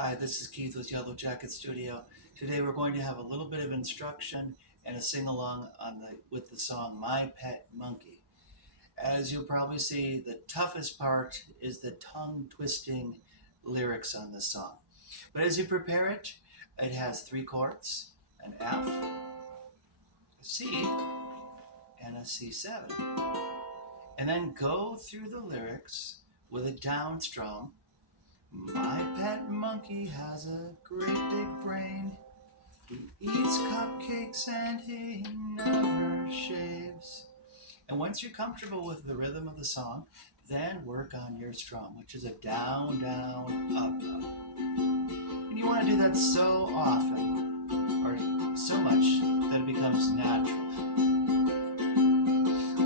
Hi, this is Keith with Yellow Jacket Studio. Today we're going to have a little bit of instruction and a sing-along with the song My Pet Monkey. As you'll probably see, the toughest part is the tongue-twisting lyrics on this song. But as you prepare it, it has three chords, an F, a C, and a C7. And then go through the lyrics with a down strum. My pet monkey has a great big brain. He eats cupcakes and he never shaves. And once you're comfortable with the rhythm of the song, then work on your strum, which is a down, down, up, up. And you want to do that so often, or so much, that it becomes natural.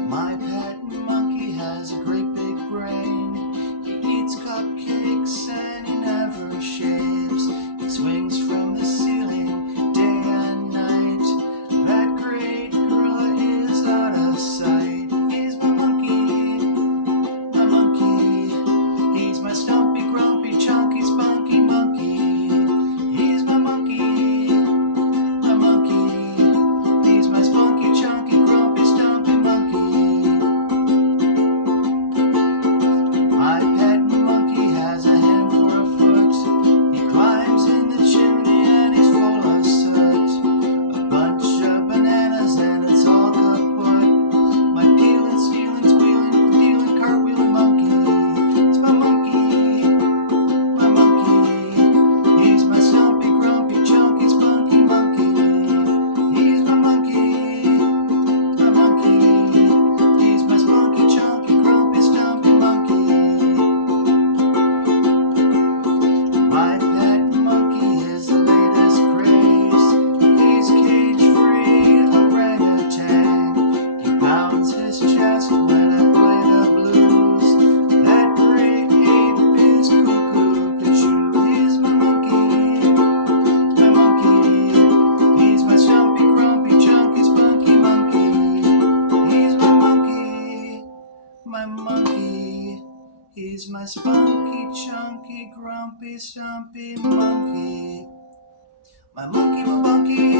My pet monkey has a great big brain. He eats cupcakes and he never shaves. He swings from the ceiling day and night. That great gorilla is out of sight. He's my monkey, my monkey. He's my stumpy, grumpy, chunky, spunky monkey. He's my monkey, my monkey. He's my spunky, chunky, grumpy, stumpy monkey. My pet monkey has a hand for a foot. He climbs in the chimney and he's full of soot. A bunch of bananas and it's all kaput. My peeling, stealing, squealing, dealing, cartwheeling monkey. It's my monkey, my monkey. He's my stumpy, grumpy, chunky, spunky monkey. He's my monkey, my monkey. He's my spunky, chunky, grumpy, stumpy monkey. My pet monkey is the latest craze. He's cage-free orangutan. He pounds his chest when I play the blues. That great ape is cuckoo cuckoo. He's my monkey, my monkey. He's my stumpy, grumpy, chunky, spunky monkey. He's my monkey, my monkey. He's my spunky, chunky, grumpy, stumpy monkey. My monkey will monkey.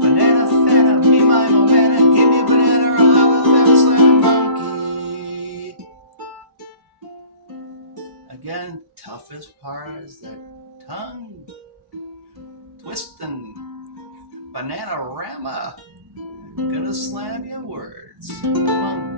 Banana, fana, me, my, mo, mana. Give me a banana or I will never slam monkey. Again, toughest part is that tongue twisting. Banana rama. Gonna slam your words. Monkey.